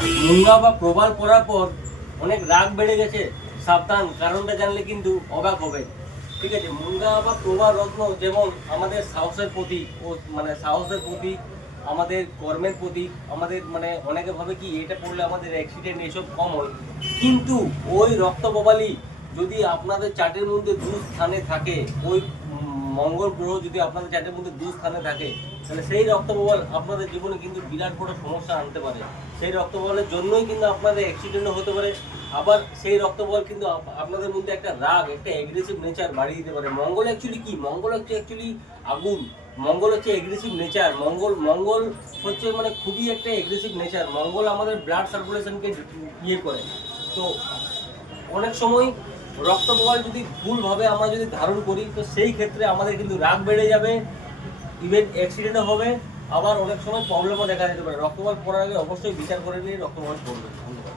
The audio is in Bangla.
মুঙ্গা বা প্রবাল পড়ার পর অনেক রাগ বেড়ে গেছে, সাবধান, কারণটা জানলে কিন্তু অবাক হবে। ঠিক আছে, মুঙ্গা বা প্রবাল রত্ন যেমন আমাদের সাহসের প্রতীক, ও মানে সাহসের প্রতীক, আমাদের কর্মের প্রতীক, আমাদের মানে অনেকে ভাবে কি এটা পড়লে আমাদের অ্যাক্সিডেন্ট এসব কম হয়, কিন্তু ওই রক্তপ্রবালী যদি আপনাদের চার্টের মধ্যে দু স্থানে থাকে, ওই মঙ্গল গ্রহ যদি আপনাদের চার্টের মধ্যে দু স্থানে থাকে, তাহলে সেই রক্তপ্রবাল আপনাদের জীবনে কিন্তু বিরাট বড় সমস্যা আনতে পারে। সেই রক্তপ্রবালের জন্যই কিন্তু আপনাদের অ্যাক্সিডেন্টও হতে পারে। আবার সেই রক্তপ্রবাল কিন্তু আপনাদের মধ্যে একটা রাগ, একটা এগ্রেসিভ নেচার বাড়িয়ে দিতে পারে। মঙ্গল অ্যাকচুয়ালি কি? মঙ্গল হচ্ছে অ্যাকচুয়ালি আগুন। মঙ্গল হচ্ছে এগ্রেসিভ নেচার। মঙ্গল মঙ্গল হচ্ছে মানে খুবই একটা এগ্রেসিভ নেচার। মঙ্গল আমাদের ব্লাড সার্কুলেশনকে ইয়ে করে। তো অনেক সময় রক্তপ্রবাল যদি ভুলভাবে আমরা যদি ধারণ করি, তো সেই ক্ষেত্রে আমাদের কিন্তু রাগ বেড়ে যাবে, ইভেন অ্যাক্সিডেন্টও হবে। আবার অনেক সময় প্রবলেমও দেখা যেতে পারে। রক্তপ্রবাল পড়ার আগে অবশ্যই বিচার করে নিয়ে রক্তপ্রবাল পড়বে। ধন্যবাদ।